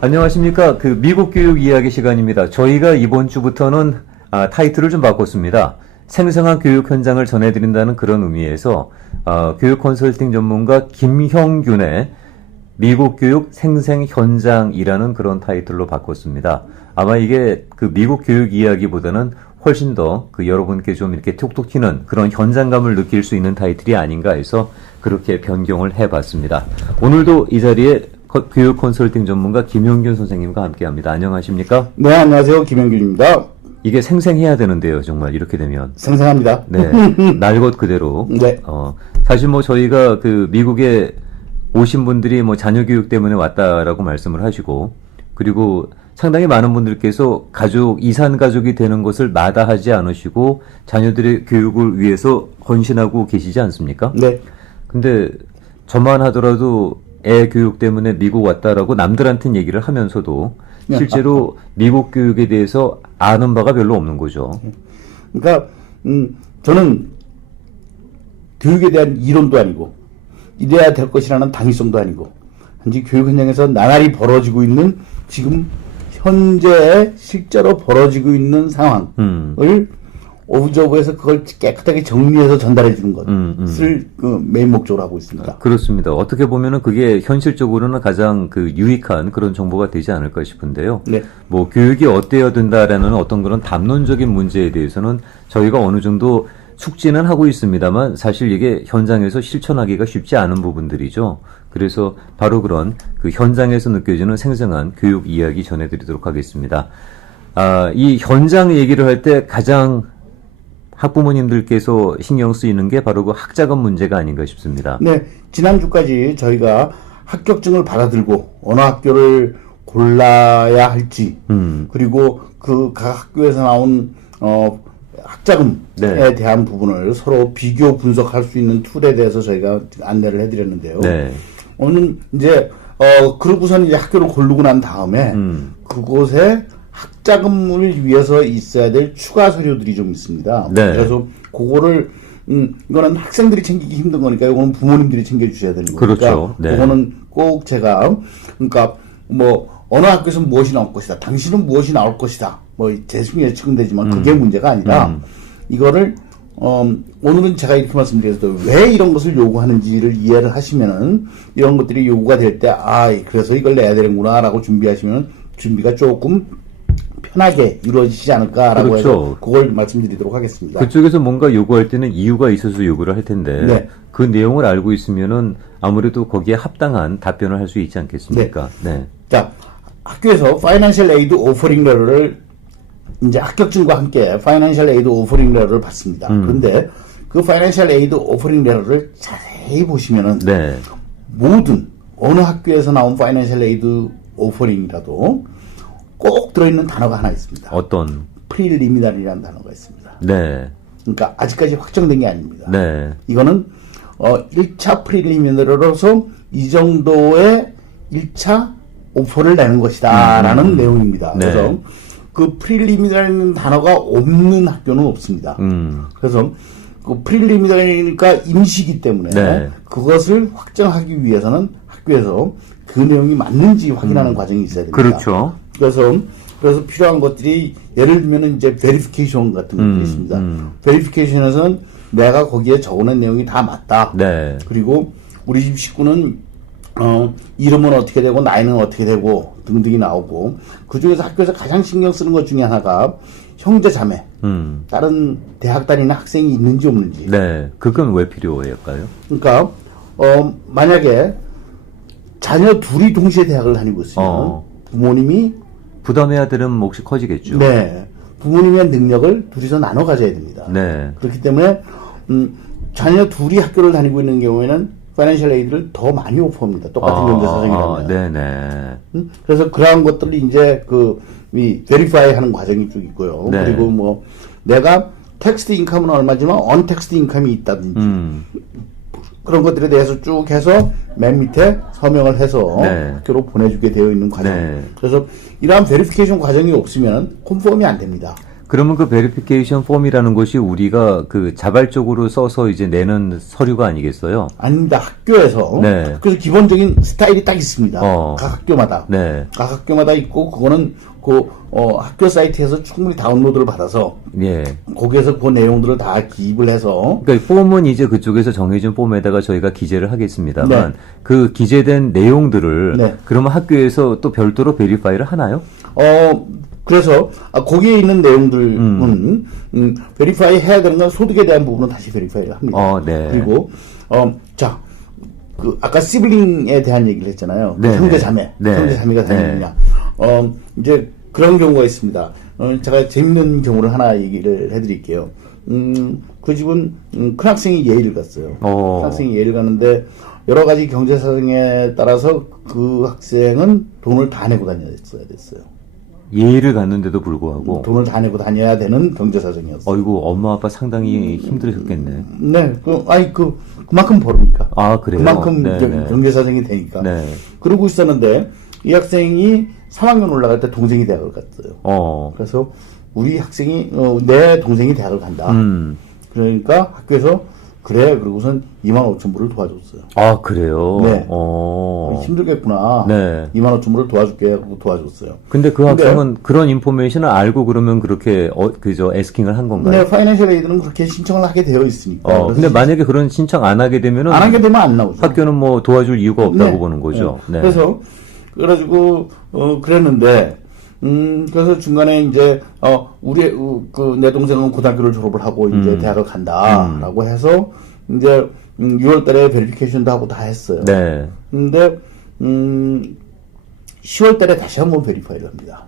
안녕하십니까. 미국 교육 이야기 시간입니다. 저희가 이번 주부터는 타이틀을 좀 바꿨습니다. 생생한 교육 현장을 전해드린다는 그런 의미에서 교육 컨설팅 전문가 김형균의 미국 교육 생생 현장이라는 그런 타이틀로 바꿨습니다. 아마 이게 미국 교육 이야기보다는 훨씬 더 여러분께 좀 이렇게 톡톡 튀는 그런 현장감을 느낄 수 있는 타이틀이 아닌가 해서 그렇게 변경을 해봤습니다. 오늘도 이 자리에 교육 컨설팅 전문가 김형균 선생님과 함께합니다. 안녕하십니까? 네, 안녕하세요. 김형균입니다. 이게 생생해야 되는데요, 정말 이렇게 되면. 생생합니다. 네, 날 것 그대로. 네. 사실 저희가 미국에 오신 분들이 자녀 교육 때문에 왔다라고 말씀을 하시고, 그리고 상당히 많은 분들께서 이산 가족이 되는 것을 마다하지 않으시고 자녀들의 교육을 위해서 헌신하고 계시지 않습니까? 네. 근데 저만 하더라도 애 교육 때문에 미국 왔다라고 남들한테는 얘기를 하면서도 실제로 미국 교육에 대해서 아는 바가 별로 없는 거죠. 그러니까 저는 교육에 대한 이론도 아니고 이래야 될 것이라는 당위성도 아니고 단지 교육 현장에서 나날이 벌어지고 있는 지금 현재 실제로 벌어지고 있는 상황을 오브저브에서 그걸 깨끗하게 정리해서 전달해 주는 것을 메인 목적으로 하고 있습니다. 그렇습니다. 어떻게 보면은 그게 현실적으로는 가장 유익한 그런 정보가 되지 않을까 싶은데요. 네. 교육이 어때야 된다라는 어떤 그런 담론적인 문제에 대해서는 저희가 어느 정도 숙지는 하고 있습니다만 사실 이게 현장에서 실천하기가 쉽지 않은 부분들이죠. 그래서 바로 그런 현장에서 느껴지는 생생한 교육 이야기 전해드리도록 하겠습니다. 이 현장 얘기를 할 때 가장 학부모님들께서 신경 쓰이는 게 바로 학자금 문제가 아닌가 싶습니다. 네, 지난주까지 저희가 합격증을 받아들고 어느 학교를 골라야 할지, 그리고 각 학교에서 나온 학자금에 대한 부분을 서로 비교 분석할 수 있는 툴에 대해서 저희가 안내를 해드렸는데요. 네. 오늘 이제 그러고선 이제 학교를 고르고 난 다음에 그곳에 학자금을 위해서 있어야 될 추가 서류들이 좀 있습니다. 네. 그래서 그거를 이거는 학생들이 챙기기 힘든 거니까 이거는 부모님들이 챙겨주셔야 되는 거니까. 그렇죠. 네. 그거는 꼭 제가 그러니까 어느 학교에서 무엇이 나올 것이다. 당신은 무엇이 나올 것이다. 대충 예측은 되지만 그게 문제가 아니라 이거를 오늘은 제가 이렇게 말씀드렸어요. 왜 이런 것을 요구하는지를 이해를 하시면은 이런 것들이 요구가 될 때 그래서 이걸 내야 되는구나라고 준비하시면 준비가 조금 편하게 이루어지지 않을까라고 그렇죠. 해서 그걸 말씀드리도록 하겠습니다. 그쪽에서 뭔가 요구할 때는 이유가 있어서 요구를 할 텐데 네. 그 내용을 알고 있으면은 아무래도 거기에 합당한 답변을 할 수 있지 않겠습니까? 네. 자, 학교에서 파이낸셜 에이드 오퍼링 레터를 이제 합격증과 함께 파이낸셜 에이드 오퍼링 레터를 받습니다. 그런데 그 파이낸셜 에이드 오퍼링 레터를 자세히 보시면은 모든 어느 학교에서 나온 파이낸셜 에이드 오퍼링이라도 꼭 들어있는 단어가 하나 있습니다. 어떤? 프리리미널이라는 단어가 있습니다. 네. 그러니까 아직까지 확정된 게 아닙니다. 네. 이거는 1차 프리리미널로서 이 정도의 1차 오퍼를 내는 것이다 라는 내용입니다. 네. 그래서 그 프리리미널이라는 단어가 없는 학교는 없습니다. 그래서 그 프리리미널이니까 임시이기 때문에 그것을 확정하기 위해서는 학교에서 그 내용이 맞는지 확인하는 과정이 있어야 됩니다. 그렇죠. 그래서 필요한 것들이 예를 들면 이제 베리피케이션 같은 것들이 있습니다. 베리피케이션에서는 내가 거기에 적어놓은 내용이 다 맞다. 네. 그리고 우리 집 식구는 이름은 어떻게 되고 나이는 어떻게 되고 등등이 나오고 그 중에서 학교에서 가장 신경 쓰는 것 중에 하나가 형제 자매 다른 대학 다니는 학생이 있는지 없는지. 네. 그건 왜 필요할까요? 그러니까 만약에 자녀 둘이 동시에 대학을 다니고 있으면 부모님이 부담해야 되는 몫이 커지겠죠. 네. 부모님의 능력을 둘이서 나눠 가져야 됩니다. 네. 그렇기 때문에 자녀 둘이 학교를 다니고 있는 경우에는 파이낸셜 에이드를 더 많이 오퍼합니다. 똑같은 경제 사정이라면. 네네. 그래서 그러한 것들이 이제 베리파이 하는 과정이 쭉 있고요. 네. 그리고 내가 텍스트 인컴은 얼마지만 언텍스트 인컴이 있다든지 그런 것들에 대해서 쭉 해서 맨 밑에 서명을 해서 학교로 보내주게 되어 있는 과정. 그래서 이러한 베리피케이션 과정이 없으면 콘펌이 안 됩니다. 그러면 그 베리피케이션 폼이라는 것이 우리가 그 자발적으로 써서 이제 내는 서류가 아니겠어요? 아닙니다. 학교에서. 네. 그래서 기본적인 스타일이 딱 있습니다. 어. 각 학교마다. 네. 각 학교마다 있고, 그거는 학교 사이트에서 충분히 다운로드를 받아서, 예. 거기에서 그 내용들을 다 기입을 해서, 그러니까 폼은 이제 그쪽에서 정해준 폼에다가 저희가 기재를 하겠습니다만 네. 그 기재된 내용들을 네. 그러면 학교에서 또 별도로 베리파이를 하나요? 그래서 거기에 있는 내용들은 베리파이 해야 되는 건 소득에 대한 부분은 다시 베리파이를 합니다. 네. 그리고 자, 그 아까 시블링에 대한 얘기를 했잖아요. 네. 형제 자매, 네. 형제 자매가 다니느냐. 이제 그런 경우가 있습니다. 제가 재밌는 경우를 하나 얘기를 해드릴게요. 그 집은 큰 학생이 예일을 갔어요. 큰 학생이 예일을 갔는데 여러 가지 경제 사정에 따라서 그 학생은 돈을 다 내고 다녀야 됐어요. 예의를 갔는데도 불구하고 돈을 다 내고 다녀야 되는 경제 사정이었어요. 어이구 엄마 아빠 상당히 힘들으셨겠네. 네, 그만큼 벌으니까. 아 그래요? 그만큼 네, 네. 경제 사정이 되니까. 네. 그러고 있었는데 이 학생이 3학년 올라갈 때 동생이 대학을 갔어요. 그래서 우리 학생이 내 동생이 대학을 간다. 그러니까 학교에서 그래 그러고선 25,000불을 도와줬어요. 아 그래요? 네. 힘들겠구나. 네. 25,000불을 도와줄게 하고 도와줬어요. 근데 그 학생은 그런 인포메이션을 알고 그러면 그렇게 그저 에스킹을 한 건가요? 네, 파이낸셜 에이드는 그렇게 신청을 하게 되어 있으니까. 근데 만약에 그런 신청 안 하게 되면은 안 하게 되면 안 나오죠. 학교는 뭐 도와줄 이유가 없다고 네. 보는 거죠. 네. 그래가지고 그랬는데 그래서 중간에 이제 내 동생은 고등학교를 졸업을 하고 이제 대학을 간다라고 해서 이제 6월달에 베리피케이션도 하고 다 했어요. 네. 근데 10월달에 다시 한번 베리파이를 합니다.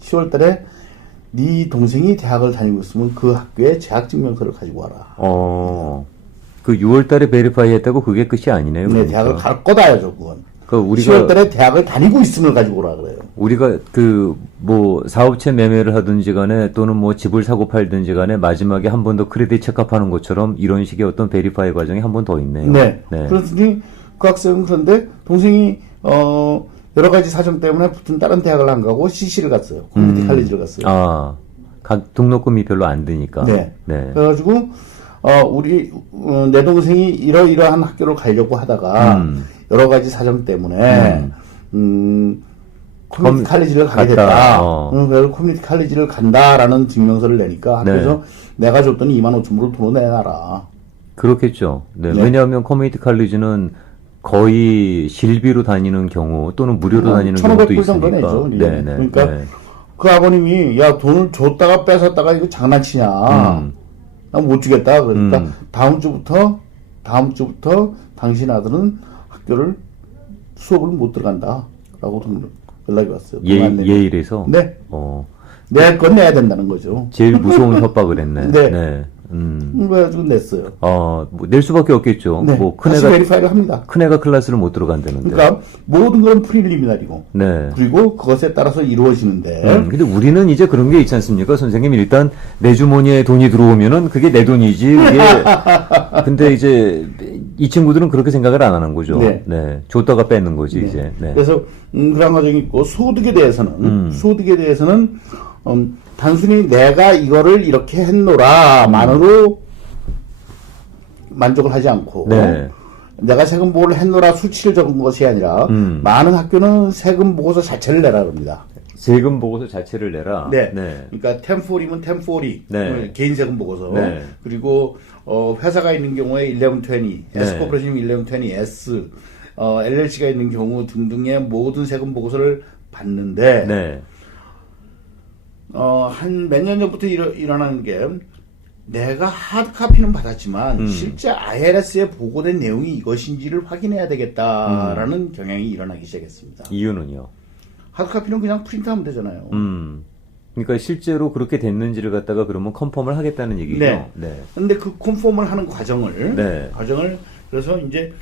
10월달에 네 동생이 대학을 다니고 있으면 그 학교에 재학 증명서를 가지고 와라. 그 6월달에 베리파이 했다고 그게 끝이 아니네요. 네, 그러니까. 대학을 갈 거다야죠, 그건. 우리가 10월달에 대학을 다니고 있음을 가지고 오라 그래요. 우리가 뭐 사업체 매매를 하든지 간에 또는 뭐 집을 사고 팔든지 간에 마지막에 한 번 더 크레딧 체크업하는 것처럼 이런 식의 어떤 베리파이 과정이 한 번 더 있네요. 네. 그렇더니 그 학생은 그런데 동생이 여러 가지 사정 때문에 붙은 다른 대학을 안 가고 CC를 갔어요. 커뮤니티 칼리지를 갔어요. 등록금이 별로 안 드니까. 네. 그래가지고 내 동생이 이러이러한 학교를 가려고 하다가 여러 가지 사정 때문에 커뮤니티 칼리지를 가게 됐다. 그래서 커뮤니티 칼리지를 간다라는 증명서를 내니까 학교에서 내가 줬더니 25,000불을 돈을 내놔라. 그렇겠죠. 네. 왜냐하면 커뮤니티 칼리지는 거의 실비로 다니는 경우 또는 무료로 다니는 경우도 1,500불 정도 있으니까. 내죠. 그러니까 그 아버님이 야 돈을 줬다가 뺏었다가 이거 장난치냐. 나 못 주겠다. 그러니까 다음 주부터 당신 아들은 학교를 수업을 못 들어간다라고 연락이 왔어요. 예일에서. 네. 내 건 내야 된다는 거죠. 제일 무서운 협박을 했네. 네. 그래가지고 냈어요. 뭐 낼 수밖에 없겠죠. 네. 뭐 다시 베리파이를 합니다. 큰애가 클래스를 못 들어간다는데. 그러니까 모든 건 프리리미나리고. 네. 그리고 그것에 따라서 이루어지는데. 근데 우리는 이제 그런 게 있지 않습니까? 선생님, 일단 내 주머니에 돈이 들어오면은 그게 내 돈이지. 그게. 근데 이제 이 친구들은 그렇게 생각을 안 하는 거죠. 네. 줬다가 뺏는 거지, 이제. 네. 그래서 그런 과정이 있고 소득에 대해서는 단순히 내가 이거를 이렇게 했노라만으로 만족을 하지 않고 내가 세금 보고를 했노라 수치를 적은 것이 아니라 많은 학교는 세금 보고서 자체를 내라 그럽니다. 세금 보고서 자체를 내라. 네. 그러니까 1040은 1040 개인 세금 보고서 그리고 회사가 있는 경우에 1120 S 코퍼레이션 1120 S LLC가 있는 경우 등등의 모든 세금 보고서를 받는데 한 몇 년 전부터 일어나는 게 내가 하드카피는 받았지만 실제 IRS에 보고된 내용이 이것인지를 확인해야 되겠다라는 경향이 일어나기 시작했습니다. 이유는요? 하드카피는 그냥 프린트하면 되잖아요. 그러니까 실제로 그렇게 됐는지를 갖다가 그러면 컨펌을 하겠다는 얘기죠. 네. 근데 그 컨펌을 하는 과정을 그래서 이제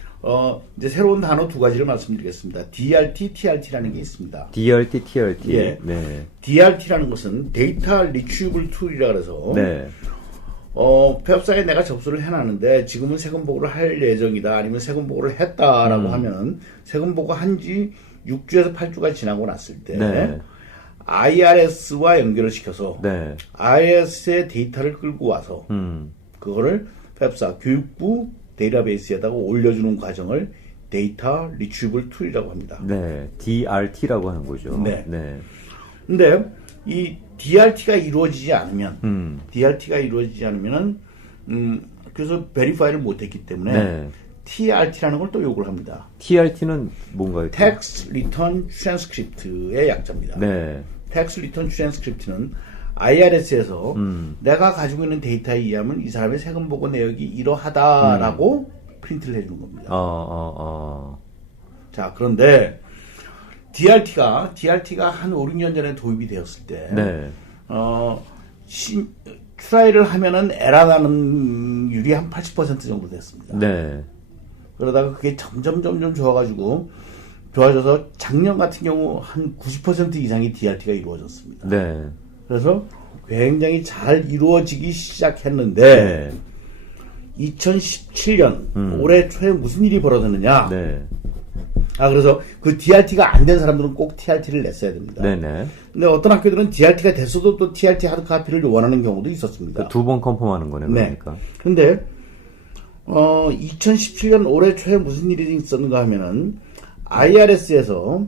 새로운 단어 두 가지를 말씀드리겠습니다. DRT, TRT라는 게 있습니다. DRT, TRT. 예. DRT라는 것은 데이터 리트리블 툴이라 그래서 폐업사에 내가 접수를 해놨는데 지금은 세금 보고를 할 예정이다. 아니면 세금 보고를 했다라고 하면 세금 보고 한지 6주에서 8주가 지나고 났을 때 IRS와 연결을 시켜서 네. IRS의 데이터를 끌고 와서 그거를 펩사 교육부 데이터베이스에다가 올려주는 과정을 데이터 리트리블 툴이라고 합니다. 네. DRT라고 하는 거죠. 네. 네. 근데 이 DRT가 이루어지지 않으면 그래서 베리파이를 못했기 때문에 네. TRT라는 걸 또 요구를 합니다. TRT는 뭔가요? Tax Return Transcript의 약자입니다. 네. Tax Return Transcript는 IRS에서 내가 가지고 있는 데이터에 의하면 이 사람의 세금 보고 내역이 이러하다라고 프린트를 해주는 겁니다. 자, 그런데 DRT가 한 5, 6년 전에 도입이 되었을 때, 네. 트라이를 하면은 에러 나는 율이 한 80% 정도 됐습니다. 네. 그러다가 그게 점점 좋아져서 작년 같은 경우 한 90% 이상이 DRT가 이루어졌습니다. 네. 그래서 굉장히 잘 이루어지기 시작했는데, 2017년 올해 초에 무슨 일이 벌어졌느냐? 네. 그래서 그 DRT가 안 된 사람들은 꼭 TRT를 냈어야 됩니다. 네네. 근데 어떤 학교들은 DRT가 됐어도 또 TRT 하드카피를 원하는 경우도 있었습니다. 두 번 컨펌하는 거네, 그러니까. 근데 2017년 올해 초에 무슨 일이 있었는가 하면은 IRS에서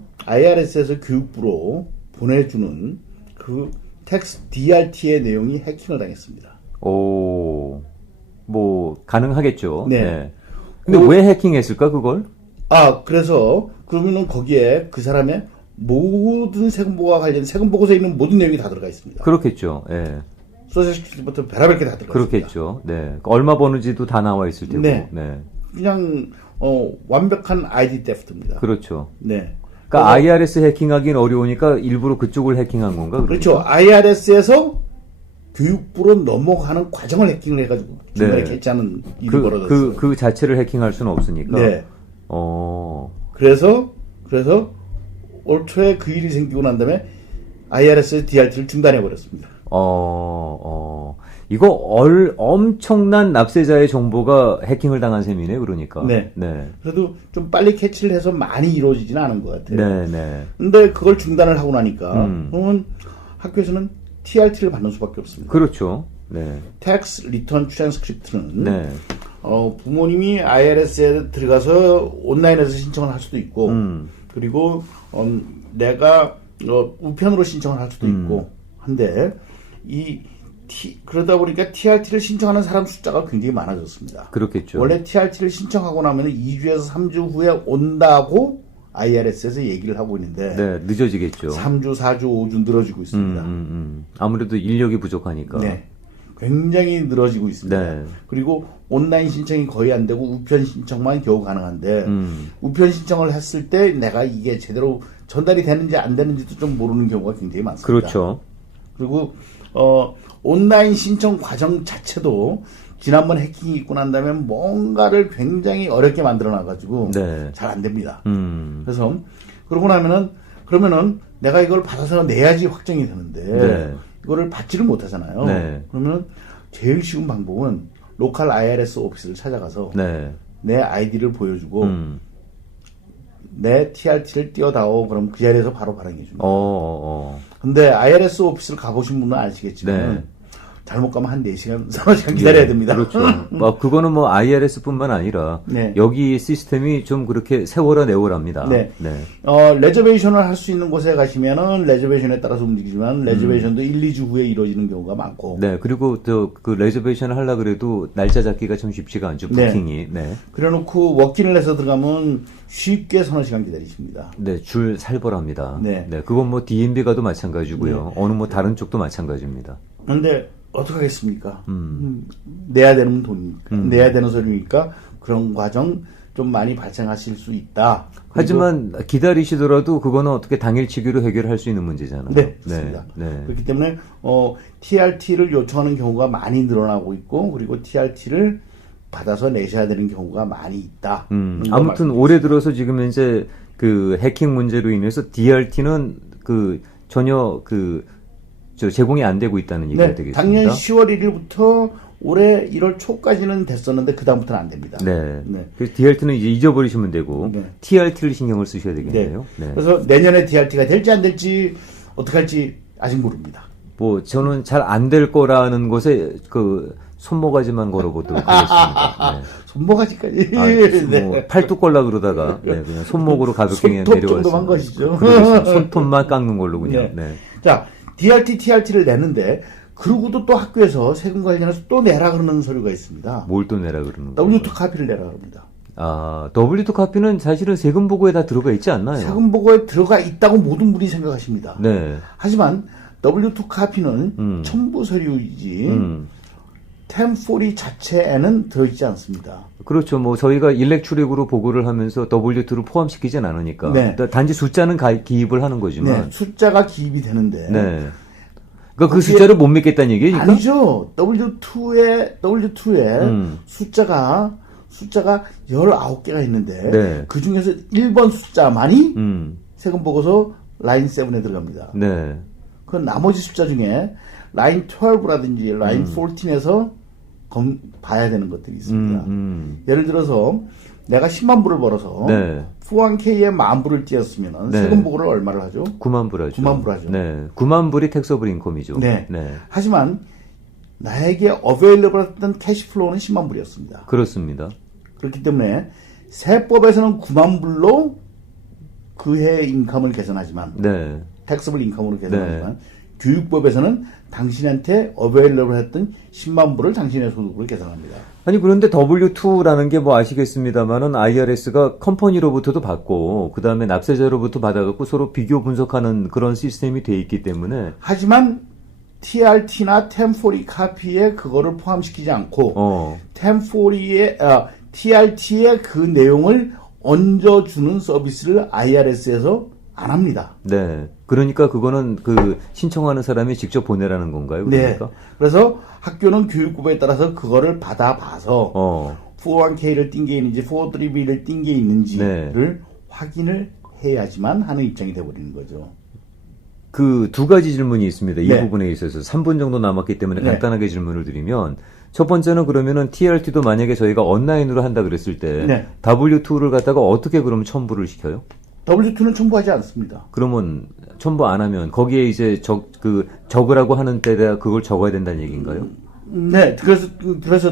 교육부로 보내주는 그 텍스 DRT의 내용이 해킹을 당했습니다. 오, 뭐 가능하겠죠. 네. 근데 왜 해킹했을까 그걸? 그래서 그러면은 거기에 그 사람의 모든 세금보고와 관련된 세금보고서에 있는 모든 내용이 다 들어가 있습니다. 그렇겠죠. 예. 소셜시큐리티부터 별의별 게 다 들어가 그렇겠죠. 네. 얼마 버는지도 다 나와 있을 테고. 네. 네. 그냥 완벽한 ID 데프트입니다. 그렇죠. 네. 그러니까 IRS 해킹하기는 어려우니까 일부러 그쪽을 해킹한 건가? 그렇죠. IRS에서 교육부로 넘어가는 과정을 해킹을 해가지고 중간에 캐치하는 일이 벌어졌어요. 그 자체를 해킹할 수는 없으니까. 네. 그래서 그래서 올 초에 그 일이 생기고 난 다음에 IRS DRT를 중단해 버렸습니다. 이거 엄청난 납세자의 정보가 해킹을 당한 셈이네, 그러니까. 네. 네. 그래도 좀 빨리 캐치를 해서 많이 이루어지지는 않은 것 같아요. 네, 네. 근데 그걸 중단을 하고 나니까, 그러면 학교에서는 TRT를 받는 수밖에 없습니다. 그렇죠. 네. Tax Return Transcript는, 네. 부모님이 IRS에 들어가서 온라인에서 신청을 할 수도 있고, 그리고, 내가, 우편으로 신청을 할 수도 있고, 한데, 그러다 보니까 TRT를 신청하는 사람 숫자가 굉장히 많아졌습니다. 그렇겠죠. 원래 TRT를 신청하고 나면 2주에서 3주 후에 온다고 IRS에서 얘기를 하고 있는데, 네, 늦어지겠죠. 3주, 4주, 5주 늘어지고 있습니다. 아무래도 인력이 부족하니까. 네. 굉장히 늘어지고 있습니다. 네. 그리고 온라인 신청이 거의 안 되고 우편 신청만 겨우 가능한데, 우편 신청을 했을 때 내가 이게 제대로 전달이 되는지 안 되는지도 좀 모르는 경우가 굉장히 많습니다. 그렇죠. 그리고 온라인 신청 과정 자체도 지난번 해킹이 있고 난 다음에 뭔가를 굉장히 어렵게 만들어 놔가지고 네. 잘 안 됩니다. 그래서 그러고 나면은 그러면은 내가 이걸 받아서 내야지 확정이 되는데 네. 이거를 받지를 못하잖아요. 네. 그러면 제일 쉬운 방법은 로컬 IRS 오피스를 찾아가서 네. 내 아이디를 보여주고 내 TRT를 띄워다오. 그럼 그 자리에서 바로 발행해 줍니다. 근데 IRS 오피스를 가보신 분은 아시겠지만 네. 잘못 가면 한 4시간, 3시간 기다려야 됩니다. 그렇죠. 그거는 뭐 IRS뿐만 아니라 네. 여기 시스템이 좀 그렇게 세월아 내월합니다. 네. 네. 레저베이션을 할 수 있는 곳에 가시면은 레저베이션에 따라서 움직이지만 레저베이션도 1, 2주 후에 이루어지는 경우가 많고. 네. 그리고 그 레저베이션을 하려 그래도 날짜 잡기가 좀 쉽지가 않죠. 네. 부킹이. 네. 그래놓고 워킹을 해서 들어가면 쉽게 서너 시간 기다리십니다. 네. 줄 살벌합니다. 네. 네. 그건 뭐 DMB 가도 마찬가지고요. 어느 뭐 다른 쪽도 마찬가지입니다. 그런데 어떡하겠습니까? 내야 되는 돈이니까. 내야 되는 소리니까 그런 과정 좀 많이 발생하실 수 있다. 하지만 기다리시더라도 그거는 어떻게 당일치기로 해결할 수 있는 문제잖아요. 네, 그렇습니다. 네. 그렇기 때문에 TRT를 요청하는 경우가 많이 늘어나고 있고 그리고 TRT를 받아서 내셔야 되는 경우가 많이 있다. 아무튼 올해 들어서 지금 이제 그 해킹 문제로 인해서 DRT는 전혀 제공이 안 되고 있다는 얘기가 되겠습니다. 작년 10월 1일부터 올해 1월 초까지는 됐었는데 그 다음부터는 안 됩니다. 네. 그래서 DRT는 이제 잊어버리시면 되고 TRT를 신경을 쓰셔야 되겠네요. 네. 그래서 내년에 DRT가 될지 안 될지 어떻게 할지 아직 모릅니다. 뭐 저는 잘 안 될 거라는 것에 그 손모가지만 걸어보도록 하겠습니다. 네. 손모가지까지. 뭐 팔뚝 걸라 그러다가 그냥 손목으로 가볍게 그냥 손톱 내려왔습니다. 정도만 것이죠. 그러겠습니다. 손톱만 깎는 걸로 그냥. 네. 네. 자, DRT, TRT를 내는데 그러고도 또 학교에서 세금 관련해서 또 내라 그러는 서류가 있습니다. 뭘 또 내라 그러는 거예요? W2 카피를 내라 그럽니다. 아, W2 카피는 사실은 세금 보고에 다 들어가 있지 않나요? 세금 보고에 들어가 있다고 모든 분이 생각하십니다. 네. 하지만 W2 카피는 첨부 서류이지 1040 자체에는 들어있지 않습니다. 그렇죠. 뭐 저희가 일렉 출입으로 보고를 하면서 W2를 포함시키진 않으니까. 네. 단지 숫자는 기입을 하는 거지만. 네, 숫자가 기입이 되는데 네. 그러니까 그 숫자를 못 믿겠다는 얘기니까? 아니죠. W2에 숫자가 19개가 있는데 네. 그 중에서 1번 숫자만이 음. 세금 보고서 라인 7에 들어갑니다. 네. 그 나머지 숫자 중에 라인 12라든지 라인 14에서 봐야 되는 것들이 있습니다. 예를 들어서 내가 10만 불을 벌어서 네. 401k에 10,000불을 띄었으면 네. 세금 보고를 얼마를 하죠? 9만 불 하죠. 9만 불 하죠. 네. 9만 불이 텍서블 인컴이죠. 네. 네. 하지만 나에게 어베일러블 했던 캐시플로우는 10만 불이었습니다. 그렇습니다. 그렇기 때문에 세법에서는 9만 불로 그 해의 인컴을 계산하지만 네. 텍서블 인컴으로 계산하지만 교육법에서는 당신한테 어베일러블 했던 10만 불을 당신의 소득으로 계산합니다. 아니 그런데 W2라는 게 뭐 아시겠습니다만은 IRS가 컴퍼니로부터도 받고 그 다음에 납세자로부터 받아갖고 서로 비교 분석하는 그런 시스템이 돼 있기 때문에 하지만 TRT나 1040 카피에 그거를 포함시키지 않고 1040의 TRT의 그 내용을 얹어주는 서비스를 IRS에서 안 합니다. 네. 그러니까 그거는 그 신청하는 사람이 직접 보내라는 건가요? 그러니까? 네. 그래서 학교는 교육부에 따라서 그거를 받아봐서 401k를 띈 게 있는지 403b를 띈 게 있는지를 확인을 해야지만 하는 입장이 돼버리는 거죠. 그 두 가지 질문이 있습니다. 이 네. 부분에 있어서 3분 정도 남았기 때문에 네. 간단하게 질문을 드리면 첫 번째는 그러면은 TRT도 만약에 저희가 온라인으로 한다 그랬을 때 네. W2를 갖다가 어떻게 그럼 첨부를 시켜요? W2는 첨부하지 않습니다. 그러면 첨부 안 하면 거기에 이제 적으라고 하는 때다 그걸 적어야 된다는 얘기인가요? 네, 그래서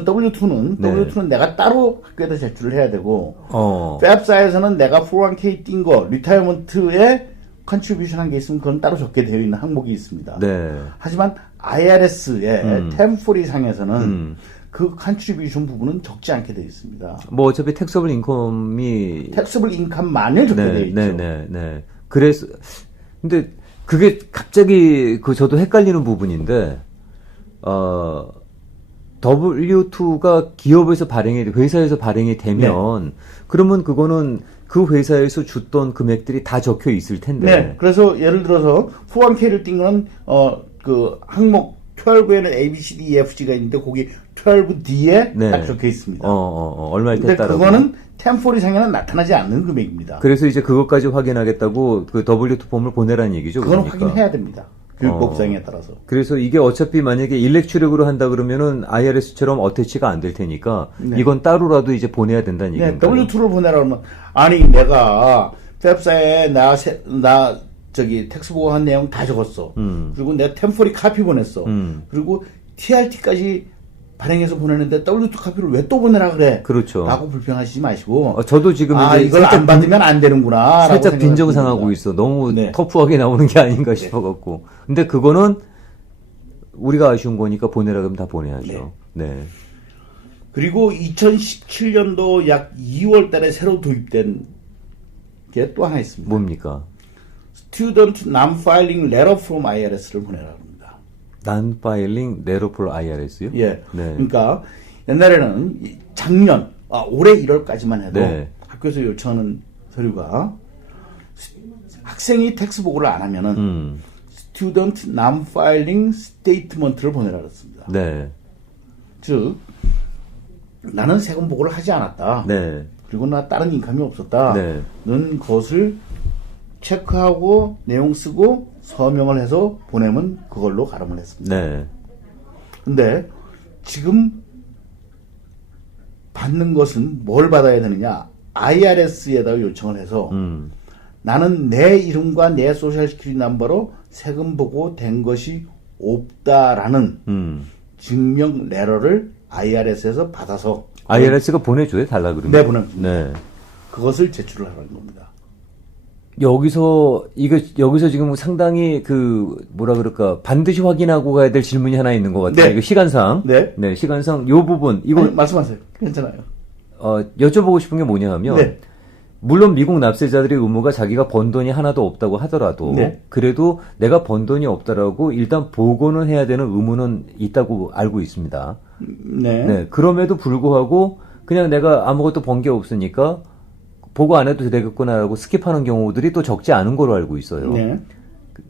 W2는 네. W2는 내가 따로 학교에다 제출을 해야 되고, 어. 팹사에서는 내가 401k 띈 거, 리타이어먼트에 컨트리뷰션 한 게 있으면 그건 따로 적게 되어 있는 항목이 있습니다. 네. 하지만 IRS의 1040 상에서는 그 컨트리뷰션 부분은 적지 않게 되어 있습니다. 뭐 어차피 텍서블 인컴이 텍스블 인컴만을 적게 되어 있죠. 네. 그래서 근데 그게 갑자기 저도 헷갈리는 부분인데 W2가 기업에서 회사에서 발행이 되면 그러면 그거는 그 회사에서 줬던 금액들이 다 적혀 있을 텐데. 네. 그래서 예를 들어서 401k를 띈 거는 그 항목 12에는 A, B, C, D, E, F, G가 있는데 거기 12D에 네. 딱 적혀 있습니다. 얼마일 근데 됐다라고. 그거는 1040 상에는 나타나지 않는 금액입니다. 그래서 이제 그것까지 확인하겠다고 그 W2 폼을 보내라는 얘기죠. 그건 그러니까. 확인해야 됩니다. 교육법상에 따라서. 그래서 이게 어차피 만약에 일렉 추력으로 한다 그러면은 IRS처럼 어태치가 안 될 테니까 네. 이건 따로라도 이제 보내야 된다는 네, 얘기인가요? W2를 보내라 그러면 아니 내가 팹사에 나 텍스 보고한 내용 다 적었어. 그리고 내가 템포리 카피 보냈어. 그리고 TRT까지 발행해서 보내는데 W2 카피를 왜 또 보내라 그래? 그렇죠. 라고 불평하시지 마시고 저도 지금 이제 이걸 안 받으면 안 되는구나. 살짝 빈정상하고 있어. 너무 네. 터프하게 나오는 게 아닌가 싶어갖고. 근데 그거는 우리가 아쉬운 거니까 보내라 그러면 다 보내야죠. 네. 그리고 2017년도 약 2월 달에 새로 도입된 게 또 하나 있습니다. 뭡니까? Student Non-Filing Letter from IRS를 보내라 합니다. Non-filing letter for IRS요? 예. 네. 그러니까 옛날에는 작년, 올해 1월까지만 해도 네. 학교에서 요청하는 서류가 학생이 텍스 보고를 안 하면은 Student Non-Filing Statement를 보내라 그랬습니다. 네. 즉 나는 세금 보고를 하지 않았다. 네. 그리고 나 다른 인컴이 없었다. 네. 는 것을 체크하고 내용 쓰고 서명을 해서 보내면 그걸로 가름을 했습니다. 네. 근데 지금 받는 것은 뭘 받아야 되느냐? IRS에다가 요청을 해서 나는 내 이름과 내 소셜 시큐리티 넘버로 세금 보고 된 것이 없다라는 증명 레터를 IRS에서 받아서 IRS가 보내줘요, 달라 그러면. 네, 보냅니다. 네. 그것을 제출을 하라는 겁니다. 여기서 지금 상당히 뭐라 그럴까, 반드시 확인하고 가야 될 질문이 하나 있는 것 같아요. 네. 이거 시간상. 네. 시간상, 요 부분, 이거, 아니, 말씀하세요. 괜찮아요. 여쭤보고 싶은 게 뭐냐 하면, 네. 물론 미국 납세자들의 의무가 자기가 번 돈이 하나도 없다고 하더라도, 네. 그래도 내가 번 돈이 없다라고 일단 보고는 해야 되는 의무는 있다고 알고 있습니다. 네. 네. 그럼에도 불구하고, 그냥 내가 아무것도 번 게 없으니까, 보고 안 해도 되겠구나라고 스킵하는 경우들이 또 적지 않은 걸로 알고 있어요. 네.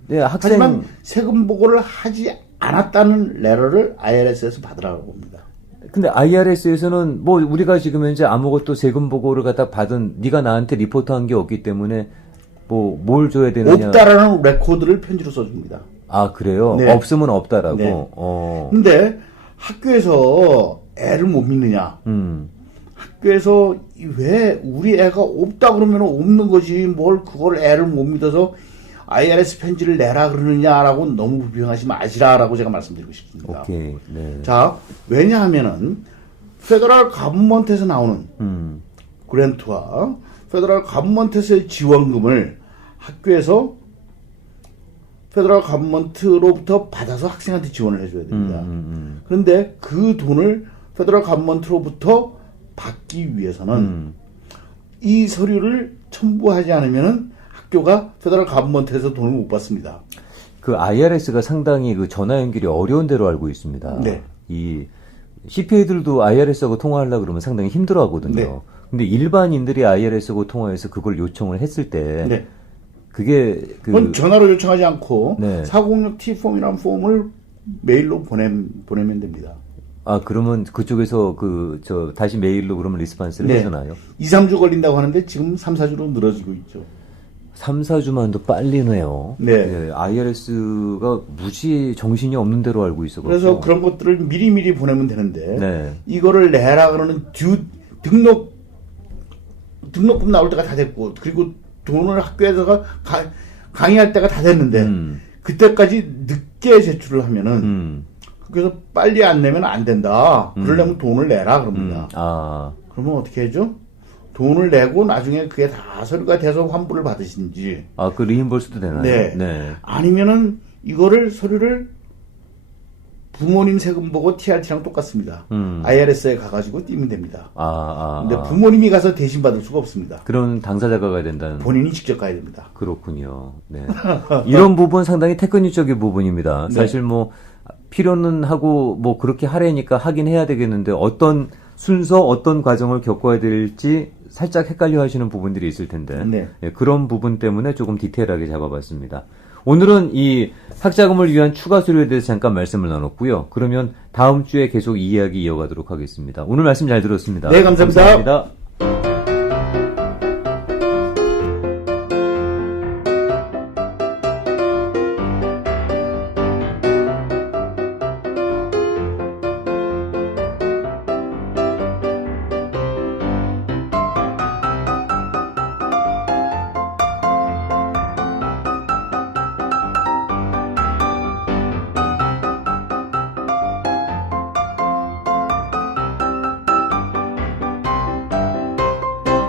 네, 하지만 세금 보고를 하지 않았다는 레터를 IRS에서 받으라고 합니다. 근데 IRS에서는 뭐 우리가 지금 현재 아무것도 세금 보고를 갖다 받은 네가 나한테 리포트한 게 없기 때문에 뭐 뭘 줘야 되느냐. 없다라는 레코드를 편지로 써줍니다. 아, 그래요? 네. 없으면 없다라고. 네. 근데 학교에서 애를 못 믿느냐? 학교에서 왜 우리 애가 없다 그러면 없는 거지 뭘 그걸 애를 못 믿어서 IRS 편지를 내라 그러느냐라고 너무 불평하지 마시라라고 제가 말씀드리고 싶습니다. 오케이. 네. 자, 왜냐하면은 페더럴 가버먼트에서 나오는 그랜트와 페더럴 가버먼트에서의 지원금을 학교에서 페더럴 가버먼트로부터 받아서 학생한테 지원을 해줘야 됩니다. 그런데 그 돈을 페더럴 가버먼트로부터 받기 위해서는 이 서류를 첨부하지 않으면은 학교가 페더럴 가버먼트에서 돈을 못 받습니다. 그 IRS가 상당히 그 전화 연결이 어려운 대로 알고 있습니다. 네. 이 CPA들도 IRS하고 통화하려고 그러면 상당히 힘들어 하거든요. 네. 근데 일반인들이 IRS하고 통화해서 그걸 요청을 했을 때 네. 그게 그건 전화로 요청하지 않고 네. 406 T폼이라는 폼을 메일로 보내면 됩니다. 아, 그러면 그쪽에서 다시 메일로 그러면 리스판스를 네. 해주나요? 2, 3주 걸린다고 하는데 지금 3, 4주로 늘어지고 있죠. 3, 4주만도 빨리네요. 네. IRS가 무지 정신이 없는 대로 알고 있어가지고. 그래서 그런 것들을 미리미리 보내면 되는데 네. 이거를 내라 그러는 등록금 나올 때가 다 됐고 그리고 돈을 학교에다가 강의할 때가 다 됐는데 그때까지 늦게 제출을 하면은 그래서 빨리 안 내면 안 된다. 그러려면 돈을 내라 그럽니다. 그러면 어떻게 해죠? 돈을 내고 나중에 그게 다 서류가 돼서 환불을 받으신지. 아, 그 리임버스도 되나요? 네. 아니면은 이거를 서류를 부모님 세금 보고 TRT랑 똑같습니다. IRS에 가가지고 띄면 됩니다. 근데 부모님이 가서 대신 받을 수가 없습니다. 그런 당사자가 가야 된다는. 본인이 직접 가야 됩니다. 그렇군요. 네. 이런 부분 상당히 테크닉적인 부분입니다. 네. 사실 뭐 필요는 하고 뭐 그렇게 하려니까 하긴 해야 되겠는데 어떤 순서, 어떤 과정을 겪어야 될지 살짝 헷갈려 하시는 부분들이 있을 텐데 네. 예, 그런 부분 때문에 조금 디테일하게 잡아봤습니다. 오늘은 이 학자금을 위한 추가 수료에 대해서 잠깐 말씀을 나눴고요. 그러면 다음 주에 계속 이 이야기 이어가도록 하겠습니다. 오늘 말씀 잘 들었습니다. 네, 감사합니다. 감사합니다.